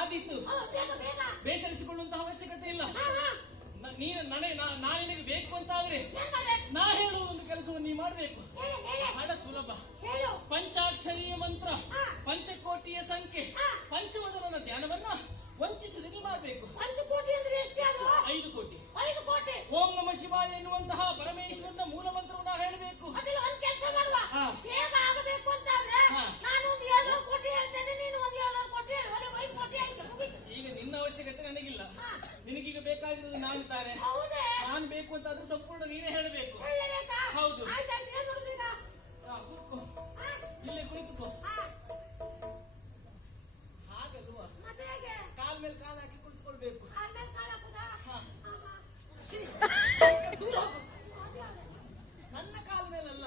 ಆದಿತ್ತು. ಬೇಸರಿಸಿಕೊಳ್ಳುವಂತ ಅವಶ್ಯಕತೆ ಇಲ್ಲ. ನೀನು ನನಗೆ ನಾ ನಿನಗೆ ಬೇಕು ಅಂತ ಆದ್ರೆ ನಾ ಹೇಳುವ ಒಂದು ಕೆಲಸವನ್ನು ನೀ ಮಾಡಬೇಕು. ಬಹಳ ಸುಲಭ. ಪಂಚಾಕ್ಷರಿಯ ಮಂತ್ರ ಪಂಚಕೋಟಿಯ ಸಂಖ್ಯೆ ಪಂಚವದನ ಧ್ಯಾನವನ್ನ ವಂಚಿಸದೆ ನೀ ಮಾಡಬೇಕು. ಪಂಚಕೋಟಿ ಅಂದ್ರೆ ಎಷ್ಟು ಐದು ಕೋಟಿ. ಐದು ಕೋಟಿ. ಓಂ ನಮ ಶಿವಾಯ ಎನ್ನುವಂತಹ ಪರಮೇಶ್ವರನ ಮೂಲ ಮಂತ್ರವನ್ನ ಹೇಳಬೇಕು. ಒಂದು ಕೆಲಸ ಮಾಡುವ. ಹೇಗಾಗಬೇಕು ಅಂತ ನಾನು ಒಂದು ಎರಡ್ನೂರು ಕೋಟಿ ಹೇಳ್ತೇನೆ ನೀನು ಒಂದು ಈಗ ನಿನ್ನ ಅವಶ್ಯಕತೆ ನನಗಿಲ್ಲ. ನಿನಗೀಗ ಬೇಕಾಗಿರೋದು ನಾನು ತಾನೆ. ನಾನು ಬೇಕು ಅಂತ ಆದ್ರೆ ಸಂಪೂರ್ಣ ನೀನೇ ಹೇಳಬೇಕು. ಹೌದು. ಇಲ್ಲೇ ಕುಳಿತುಕೋ. ಹಾಗಲ್ವಾ? ಕಾಲ್ ಮೇಲೆ ಕಾಲ್ ಹಾಕಿ ಕುಳಿತುಕೊಳ್ಬೇಕು. ನನ್ನ ಕಾಲ ಮೇಲಲ್ಲ.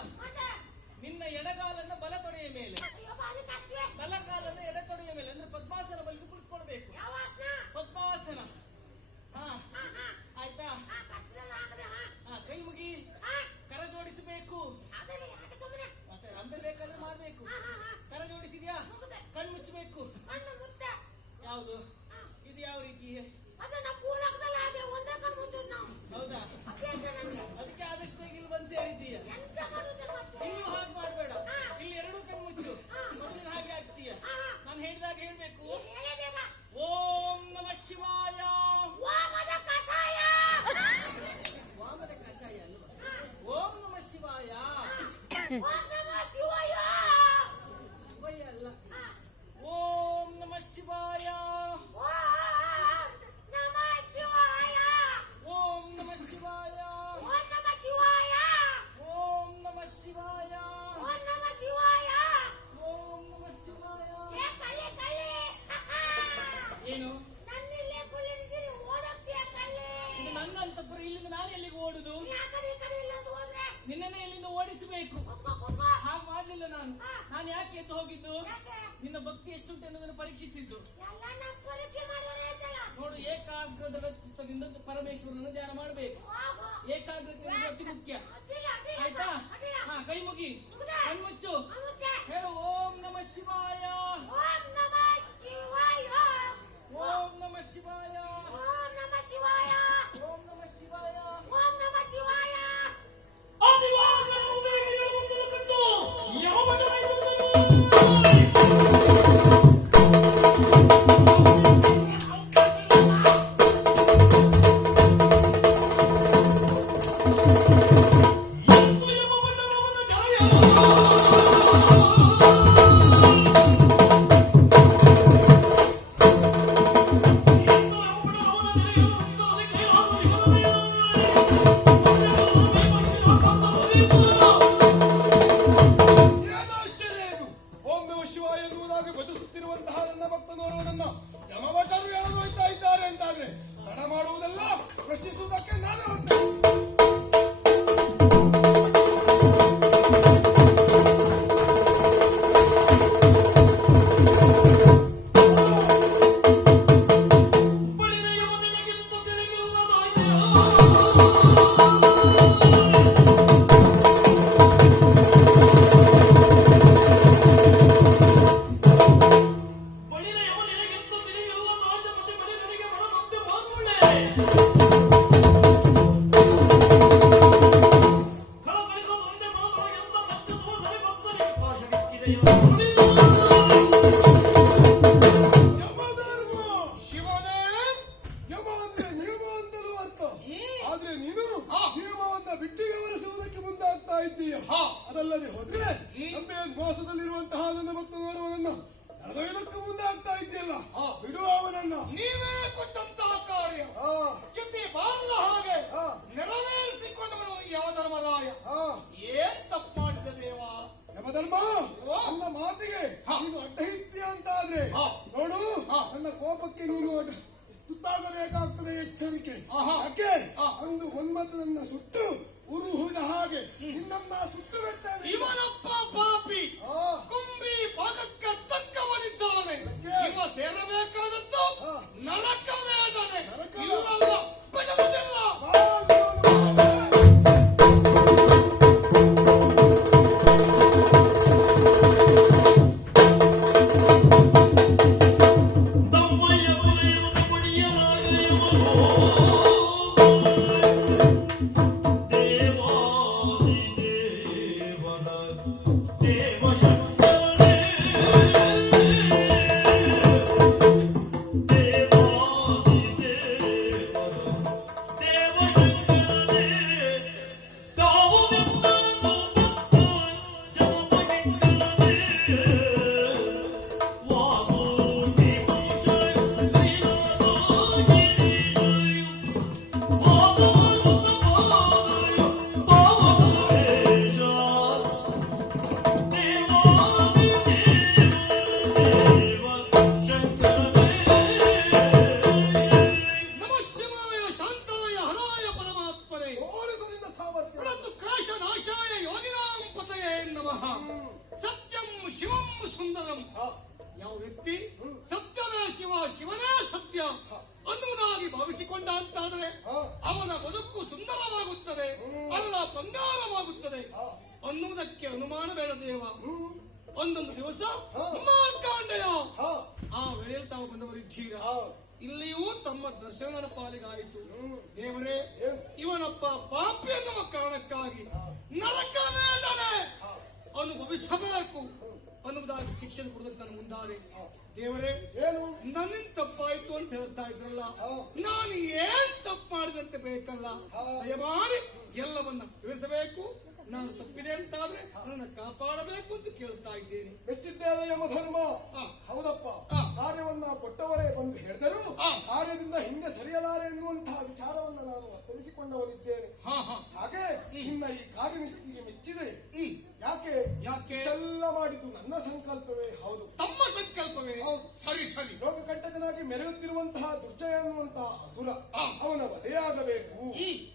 ನಿನ್ನ ಎಡಗಾಲನ್ನ ಬಲ ತೊಡೆಯ ಮೇಲೆ. Mikey. What? ನಾನು ಯಾಕೆ ಎದ್ದು ಹೋಗಿದ್ದು? ನಿನ್ನ ಭಕ್ತಿ ಎಷ್ಟುಂಟು ಅನ್ನೋದನ್ನು ಪರೀಕ್ಷಿಸಿದ್ದು. ನೋಡು ಏಕಾಗ್ರದ ಚಿತ್ತದಿಂದ ಪರಮೇಶ್ವರನನ್ನು ಧ್ಯಾನ ಮಾಡಬೇಕು. ಏಕಾಗ್ರತೆ ಅತಿ ಮುಖ್ಯ. ಆಯ್ತಾ? ಹಾ ಕೈ ಮುಗಿ. ಕಣ್ಮುಚ್ಚು ಹೇಳು ಓಂ ನಮ ಶಿವಾಯ. ಓಂ ನಮಃ ಶಿವಾಯ. ಓಂ ನಮ ಶಿವಾಯ. ಓಂ ನಮಃ ಶಿವಾಯ ತಡ ಮಾಡುವುದಲ್ಲ ಪ್ರಶ್ನಿಸುವುದಕ್ಕೆ ನಾನೇ. ಇದ್ದೀಯ ಹಾ. ಅದಲ್ಲದೆ ಹೋದ್ರೆ ನಮ್ಮ ವಾಸದಲ್ಲಿರುವಂತಹ ನನ್ನ ಭಕ್ತನವರನ್ನ ಮುಂದೆ ಆಗ್ತಾ ಇದೆಯಲ್ಲ. ಬಿಡು ಅವನನ್ನ ನೀವೇ ಕೊಟ್ಟಂತಹ ಕಾರ್ಯ ಚ್ಯುತಿ ಬಾರದ ಹಾಗೆ ನೆರವೇರಿಸಿಕೊಂಡು ಯಮಧರ್ಮರಾಯ ಹಾ ಏನ್ ತಪ್ಪು ಮಾಡಿದ ದೇವ ಯಮಧರ್ಮ. ನನ್ನ ಮಾತಿಗೆ. ನೀನು ಅಡ್ಡ ಇದ್ದೀಯ ಅಂತ ಆದ್ರೆ. ನೋಡು. ನನ್ನ ಕೋಪಕ್ಕೆ ನೀನು ತುತ್ತಾಗಬೇಕಾಗ್ತದೆ ಎಚ್ಚರಿಕೆ. ಯಾಕೆ. ಅಂದು ಮನ್ಮಥನನ್ನ ಸುಟ್ಟು ಶ್ರೀ ಮೋರಸದಿಂದ ಸಾಮರ್ಥ್ಯ. ನಾಶಾಯ ಯೋಗಿನಾಂ ಪತಯೇ ನಮಃ. ಸತ್ಯಂ ಶಿವಂ ಸುಂದರಂ. ಯಾವ ವ್ಯಕ್ತಿ ಸತ್ಯವೇ ಶಿವ ಶಿವನೇ ಸತ್ಯ ಅನ್ನುವುದಾಗಿ ಭಾವಿಸಿಕೊಂಡ ಅಂತಾದರೆ ಅವನ ಬದುಕು ಸುಂದರವಾಗುತ್ತದೆ ಅಲ್ಲ ಬಂಗಾರವಾಗುತ್ತದೆ ಅನ್ನುವುದಕ್ಕೆ ಅನುಮಾನ ಬೇಡ ದೇವ. ಒಂದೊಂದು ದಿವಸ ಮಾರ್ಕಾಂಡೆಯ ಆ ವೇಳೆಯಲ್ಲಿ ತಾವು ಬಂದವರಿದ್ದೀರಾ? ಇಲ್ಲಿಯೂ ತಮ್ಮ ದರ್ಶನ ನನ್ನ ಪಾಲಿಗಾಯಿತು ದೇವರೇ ಇವನಪ್ಪ ಪಾಪಿ ಎನ್ನುವ ಕಾರಣಕ್ಕಾಗಿ ನರಕ ವೇದನೆ ಅನುಭವಿಸಬೇಕು ಅನ್ನುವುದಾಗಿ ಶಿಕ್ಷಣ ಕೊಡೋದಕ್ಕೆ ನಾನು ಮುಂದಾದೆ. ದೇವರೇ ಏನು? ನನ್ನಿಂದ ತಪ್ಪಾಯ್ತು ಅಂತ ಹೇಳ್ತಾ ಇದ್ರಲ್ಲ. ನಾನು ಏನ್ ತಪ್ಪು ಮಾಡಿದಂತೆ ಬೇಕಲ್ಲ. ದಯಮಾಡಿ ಎಲ್ಲವನ್ನ ವಿವರಿಸಬೇಕು. ನಾನು ತಪ್ಪಿದೆ ಅಂತಾದ್ರೆ ನನ್ನ ಕಾಪಾಡಬೇಕು ಅಂತ ಕೇಳ್ತಾ ಇದ್ದೇನೆ. ಮೆಚ್ಚಿದ್ದೇನೆ ಯಮಧರ್ಮ ಧರ್ಮ? ಹೌದಪ್ಪ. ಕಾರ್ಯವನ್ನ ಕೊಟ್ಟವರೇ ಬಂದು ಹೇಳಿದರು. ಕಾರ್ಯದಿಂದ ಹಿಂದೆ ಸರಿಯಲಾರೆ ಎನ್ನುವಂತಹ ವಿಚಾರವನ್ನ ನಾನು ಹಾ ಹಾಗೆ ನಿನ್ನ ಈ ಕಾರ್ಯನಿಷ್ಠಿಗೆ ಮೆಚ್ಚಿದೆ. ಈ. ಯಾಕೆ? ಯಾಕೆ? ಎಲ್ಲ ಮಾಡಿದ್ದು ನನ್ನ ಸಂಕಲ್ಪವೇ. ಹೌದು. ತಮ್ಮ ಸಂಕಲ್ಪವೇ? ಹೌದು. ಸರಿ ಸರಿ. ಲೋಕಕಂಟಕನಾಗಿ ಮೆರೆಯುತ್ತಿರುವಂತಹ ದುರ್ಜಯ ಅನ್ನುವಂತಹ ಅಸುರ ಅವನ ವಧೆಯಾಗಬೇಕು.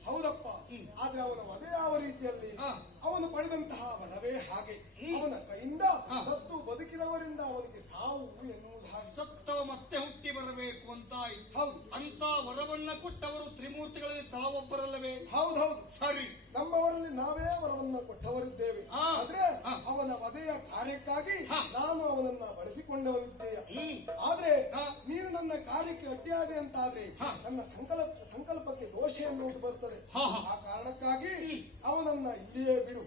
ಹೌದಪ್ಪ. ಆದ್ರೆ ಅವನ ವಧೆ ಯಾವ ರೀತಿಯಲ್ಲಿ. ಅವನು ಪಡೆದಂತಹ ವರವೇ ಹಾಗೆ. ಅವನ ಕೈಯಿಂದ ಸತ್ತು ಬದುಕಿದವರಿಂದ ಅವನಿಗೆ ಸಾವು ಎನ್ನುವುದು ಹಾಗೆ. ಸತ್ತವ ಮತ್ತೆ ಹುಟ್ಟಿ ಬರಬೇಕು ಅಂತ. ಹೌದು. ಅಂತ ವರವನ್ನ ಕೊಟ್ಟವರು ತ್ರಿಮೂರ್ತಿಗಳಲ್ಲಿ ತಾವೊಬ್ಬರಲ್ಲವೇ? ಹೌದು ಹೌದು ಸರಿ. ನಮ್ಮವರಲ್ಲಿ ನಾವೇ ವರವನ್ನ ಕೊಟ್ಟವರಿದ್ದೇವೆ. ಆದ್ರೆ ಅವನ ವಧೆಯ ಕಾರ್ಯಕ್ಕಾಗಿ. ನಾನು ಅವನನ್ನ ಬಳಸಿಕೊಂಡವನಿದ್ದೇಯ. ಆದ್ರೆ. ನೀನು ನನ್ನ ಕಾರ್ಯಕ್ಕೆ ಅಡ್ಡಿಯಾದೆ ಅಂತಾದ್ರೆ ಹಾ. ನನ್ನ ಸಂಕಲ್ಪ ಸಂಕಲ್ಪಕ್ಕೆ ದೋಷ ಎನ್ನುವುದು ಬರ್ತದೆ. ಆ ಕಾರಣಕ್ಕಾಗಿ. ಅವನನ್ನ ಇಲ್ಲಿಯೇ ಬಿಡು.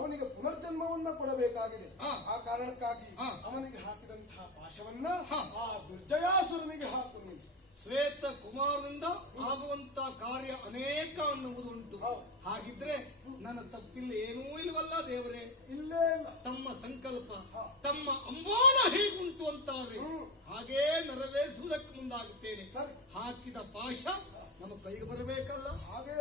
ಅವನಿಗೆ ಪುನರ್ಜನ್ಮವನ್ನ ಕೊಡಬೇಕಾಗಿದೆ ಹಾ. ಆ ಕಾರಣಕ್ಕಾಗಿ. ಅವನಿಗೆ ಹಾಕಿದಂತಹ ಪಾಶವನ್ನ. ಆ ದುರ್ಜಯಾಸುರನಿಗೆ ಹಾಕು ನೀನು ಶ್ವೇತ ಕುಮಾರನಿಂದ ಆಗುವಂತ ಕಾರ್ಯ ಅನೇಕ ಅನ್ನುವುದು ಉಂಟು ಹಾಗಿದ್ರೆ ನನ್ನ ತಪ್ಪಿಲ್ಲ ಏನೂ ಇಲ್ವಲ್ಲ ದೇವರೇ? ಇಲ್ಲೇ ಇಲ್ಲ. ತಮ್ಮ ಸಂಕಲ್ಪ. ತಮ್ಮ ಅಂಬೋನ ಹೇಗುಂಟು ಅಂತಾರೆ ಹಾಗೇ ನೆರವೇರಿಸುವುದಕ್ಕೆ ಮುಂದಾಗುತ್ತೇನೆ. ಸರ್. ಹಾಕಿದ ಪಾಶ ನಮಗೆ ಕೈಗೆ ಬರಬೇಕಲ್ಲ. ಹಾಗೇ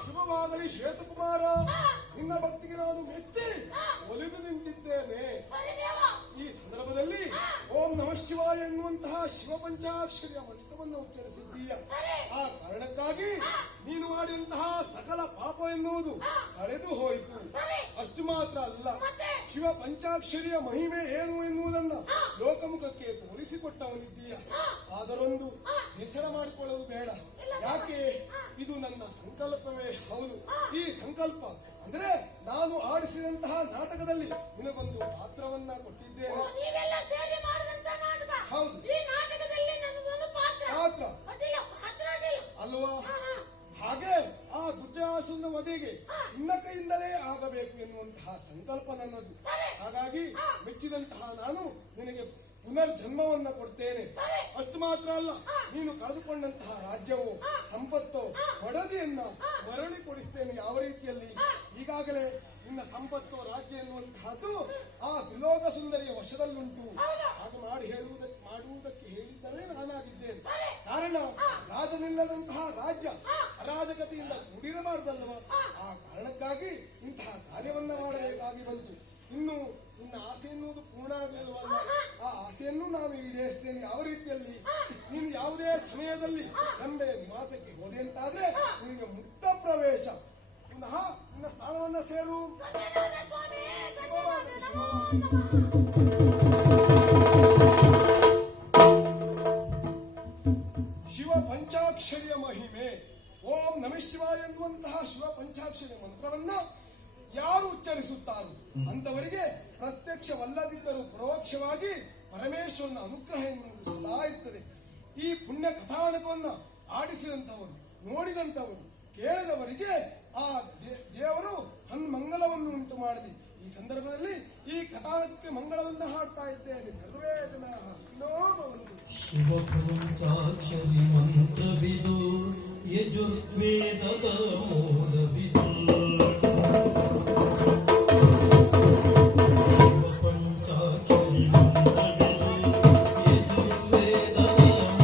ಶುಭವಾಗಲಿ ಶ್ವೇತಕುಮಾರ ನಿನ್ನ ಭಕ್ತಿಗೆ ನಾನು ಮೆಚ್ಚಿ ಒಲಿದು ನಿಂತಿದ್ದೇನೆ ಈ ಸಂದರ್ಭದಲ್ಲಿ ಓಂ ನಮಃ ಶಿವಾಯ ಎನ್ನುವಂತಹ ಶಿವ ಪಂಚಾಕ್ಷರಿಯ ಮಂತ್ರವನ್ನು ಉಚ್ಚರಿಸಿದ್ದೀಯ ಆ ಕಾರಣಕ್ಕಾಗಿ ನೀನು ಮಾಡಿದಂತಹ ಸಕಲ ಪಾಪ ಎನ್ನುವುದು ಕಳೆದು ಹೋಯಿತು. ಅಷ್ಟು ಮಾತ್ರ ಅಲ್ಲ? ಶಿವ ಪಂಚಾಕ್ಷರಿಯ ಮಹಿಮೆ ಏನು ಎನ್ನುವುದನ್ನ ಲೋಕಮುಖಕ್ಕೆ ತೋರಿಸಿಕೊಟ್ಟವನಿದ್ದೀಯ. ಆದರೊಂದು ಹೆಸರ ಮಾಡಿಕೊಳ್ಳಲು ಬೇಡ. ಯಾಕೆ? ಇದು ನನ್ನ ಸಂಕಲ್ಪವೇ. ಹೌದು. ಈ ಸಂಕಲ್ಪ ಅಂದ್ರೆ ನಾನು ಆಡಿಸಿದಂತಹ ನಾಟಕದಲ್ಲಿ ನಿನಗೊಂದು ಪಾತ್ರವನ್ನ ಕೊಟ್ಟಿದ್ದೇನೆ. ಹೌದು. ವಧೆಗೆ ನಿನ್ನ ಕೈಯಿಂದಲೇ ಆಗಬೇಕು ಎನ್ನುವಂತಹ ಸಂಕಲ್ಪ ನನ್ನದು. ಹಾಗಾಗಿ ಮೆಚ್ಚಿದಂತಹ ನಾನು ನಿನಗೆ ಪುನರ್ಜನ್ಮವನ್ನ ಕೊಡ್ತೇನೆ. ಅಷ್ಟು ಮಾತ್ರ ಅಲ್ಲ ನೀನು ಕಳೆದುಕೊಂಡಂತಹ ರಾಜ್ಯವು ಸಂಪತ್ತು ಒಡದಿಯನ್ನ ಮರಳಿ ಕೊಡಿಸ್ತೇನೆ ಯಾವ ರೀತಿಯಲ್ಲಿ? ಈಗಾಗಲೇ ನಿನ್ನ ಸಂಪತ್ತು ರಾಜ್ಯ ಎನ್ನುವಂತಹದ್ದು ಆ ತ್ರಿಲೋಕ ಸುಂದರಿಯ ವಶದಲ್ಲುಂಟು. ಹಾಗೆ ಮಾಡಿ ಹೇಳುವುದಕ್ಕೆ ಮಾಡುವುದಕ್ಕೆ ಹೇಳಿದ್ದರೆ ನಾನಾಗಿದ್ದೇನೆ. ಕಾರಣ ರಾಜನಿಲ್ಲದಂತಹ ರಾಜ್ಯ ಅರಾಜಕತೆಯಿಂದ ಕೂಡಿರಬಾರ್ದಲ್ವ ಆ. ಕಾರಣಕ್ಕಾಗಿ ಇಂತಹ ಕಾರ್ಯವನ್ನ ಮಾಡಬೇಕಾಗಿ ಬಂತು. ಇನ್ನು ನಿನ್ನ ಆಸೆ ಎನ್ನುವುದು ಪೂರ್ಣ ಆಗಲಿಲ್ವಲ್ಲ ಆ ಆಸೆಯನ್ನು ನಾನು ಈಡೇರಿಸ್ತೇನೆ. ಯಾವ ರೀತಿಯಲ್ಲಿ? ನೀನು ಯಾವುದೇ ಸಮಯದಲ್ಲಿ ತಂದೆಯ ನಿವಾಸಕ್ಕೆ ಹೋದೆ ಅಂತಾದ್ರೆ ನಿನಗೆ ಮುಕ್ತ ಪ್ರವೇಶ. ಪುನಃ ನಿನ್ನ ಸ್ಥಾನವನ್ನ ಸೇರು. ಶಿವ ಪಂಚಾಕ್ಷರಿಯ ಮಹಿಮೆ. ಓಂ ನಮಃ ಶಿವಾಯ ಎನ್ನುವಂತಹ ಶಿವ ಪಂಚಾಕ್ಷರಿ ಮಂತ್ರವನ್ನ ಯಾರು ಉಚ್ಚರಿಸುತ್ತಾರೋ? ಅಂತವರಿಗೆ ಪ್ರತ್ಯಕ್ಷವಲ್ಲದಿದ್ದರೂ ಪರೋಕ್ಷವಾಗಿ ಪರಮೇಶ್ವರನ ಅನುಗ್ರಹ ಎನ್ನುವುದು ಸದಾ ಇರ್ತದೆ. ಈ ಪುಣ್ಯ ಕಥಾನಕವನ್ನು ಆಡಿಸಿದಂತವರು ನೋಡಿದಂತವರು ಕೇಳಿದವರಿಗೆ ಆ ದೇ- ದೇವರು ಸನ್ಮಂಗಲವನ್ನು ಉಂಟು ಮಾಡಿದೆ. ಈ ಸಂದರ್ಭದಲ್ಲಿ ಈ ಕಥಾನಕಕ್ಕೆ ಮಂಗಳವನ್ನು ಹಾಡ್ತಾ ಇದ್ದೇನೆ. ಸರ್ವೇ ಜನ ಸುಖಿನೋ ಭವಂತು. यजुर्वेदमूलविदुः